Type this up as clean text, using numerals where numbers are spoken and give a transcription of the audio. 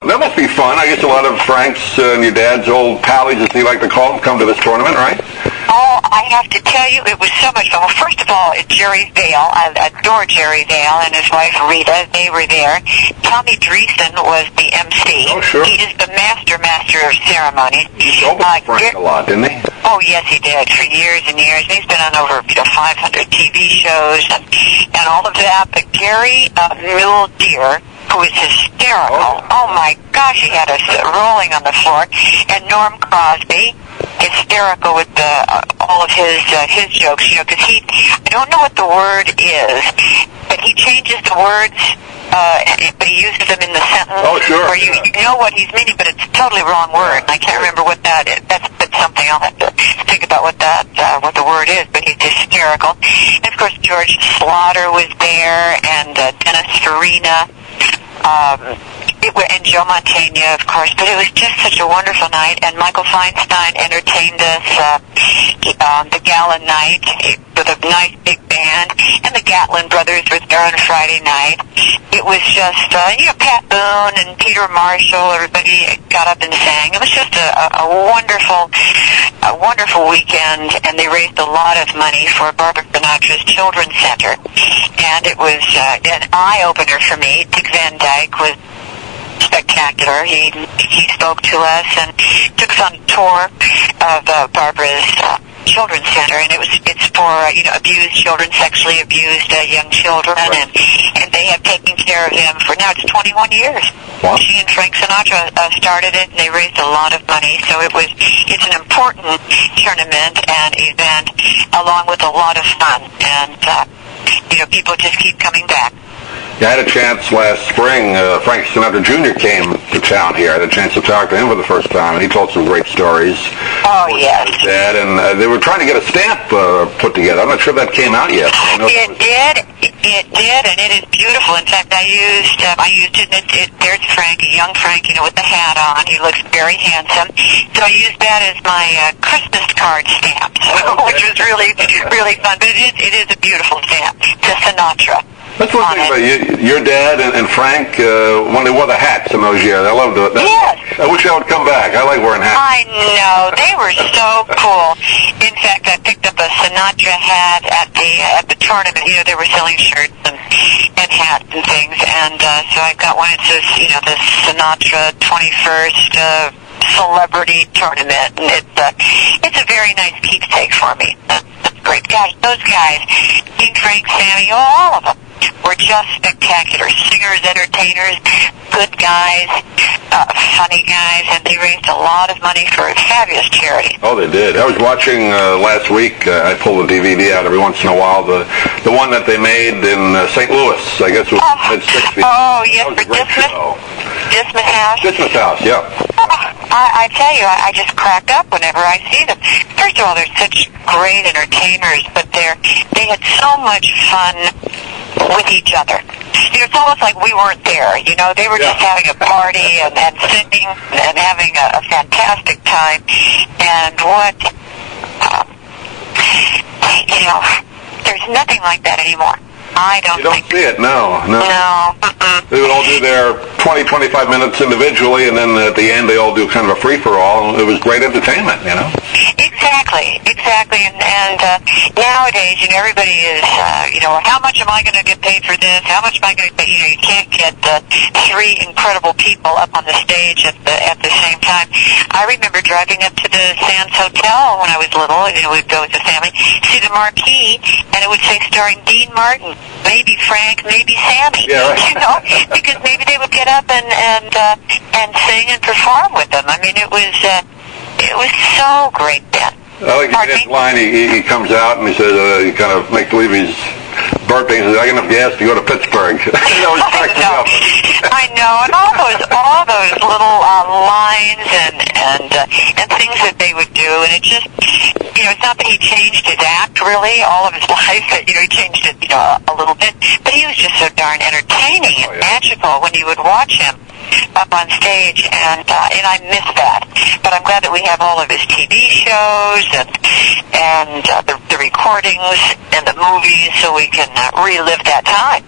That must be fun. I guess a lot of Frank's and your dad's old pallies, as you like to call them, come to this tournament, right? Oh, I have to tell you, it was so much fun. Well, first of all, Jerry Vale, I adore Jerry Vale and his wife Rita. They were there. Tommy Dreesen was the MC. Oh, sure. He is the master of ceremonies. He opened Frank a lot, didn't he? Oh, yes, he did, for years and years. He's been on over 500 TV shows and all of that. But Gary Mule Deer, who is hysterical. Oh my gosh, he had us rolling on the floor. And Norm Crosby, hysterical with all of his jokes, because I don't know what the word is, but he changes the words, but he uses them in the sentence. Oh, sure. Where you know what he's meaning, but it's a totally wrong word. I can't remember what that is. That's something I'll have to think about what the word is, but he's hysterical. And of course, George Slaughter was there, and Dennis Farina. And Joe Mantegna, of course, but it was just such a wonderful night, and Michael Feinstein entertained us, the gala night with a nice big band, and the Gatlin brothers were there on Friday night. It was just, Pat Boone and Peter Marshall, everybody got up and sang. It was just a wonderful weekend, and they raised a lot of money for Barbara Sinatra's Children's Center, and it was an eye-opener for me. Dick Van Dyke was spectacular. He spoke to us and took us on a tour of Barbara's Children's Center, and it's for abused children, sexually abused young children, and they have taken care of them for now it's 21 years. Wow. She and Frank Sinatra started it, and they raised a lot of money. So it's an important tournament and event, along with a lot of fun, and people just keep coming back. Yeah, I had a chance last spring. Frank Sinatra Jr. came to town here. I had a chance to talk to him for the first time, and he told some great stories. Oh, yes. His dad, and they were trying to get a stamp put together. I'm not sure if that came out yet. It did, and it is beautiful. In fact, I used it, and there's Frank, a young Frank, with the hat on. He looks very handsome. So I used that as my Christmas card stamp, which was really, really fun. But it is a beautiful stamp to Sinatra. That's one thing about your dad and Frank, when they wore the hats in those years. I loved it. Yes. I wish I would come back. I like wearing hats. I know. They were so cool. In fact, I picked up a Sinatra hat at the tournament. They were selling shirts and hats and things. And so I got one. It says, the Sinatra 21st Celebrity Tournament. And it's a very nice keepsake for me. That's great. Gosh, those guys, King Frank, Sammy, all of them, were just spectacular. Singers, entertainers, good guys, funny guys, and they raised a lot of money for a fabulous charity. Oh, they did. I was watching last week. I pull the DVD out every once in a while. The one that they made in St. Louis, I guess it was mid-60s. Oh, yes, for Dismas House. Dismas House, yeah. I tell you, I just crack up whenever I see them. First of all, they're such great entertainers, but they had so much fun with each other. It's almost like we weren't there. They were just having a party and singing and having a fantastic time. And there's nothing like that anymore. I don't think. You don't see it, no. No. They would all do their 20, 25 minutes individually, and then at the end they all do kind of a free-for-all. It was great entertainment, Exactly. And nowadays, everybody is, how much am I going to get paid for this? How much am I going to pay? You can't get three incredible people up on the stage at the same time. I remember driving up to the Sands Hotel when I was little. We'd go with the family, see the marquee, and it would say starring Dean Martin, maybe Frank, maybe Sammy. Yeah, right. Because maybe they would get up and sing and perform with them. I mean, it was so great then. I like his line. He comes out and he says, he kind of makes believe he's burping. He says, I got enough gas to go to Pittsburgh. I know, and all those little lines and things that they would do, and it just, it's not that he changed his act really all of his life. He changed it, a little bit, but he was just so darn entertaining and magical when you would watch him up on stage, and I miss that. But I'm glad that we have all of his TV shows and the recordings and the movies, so we can relive that time.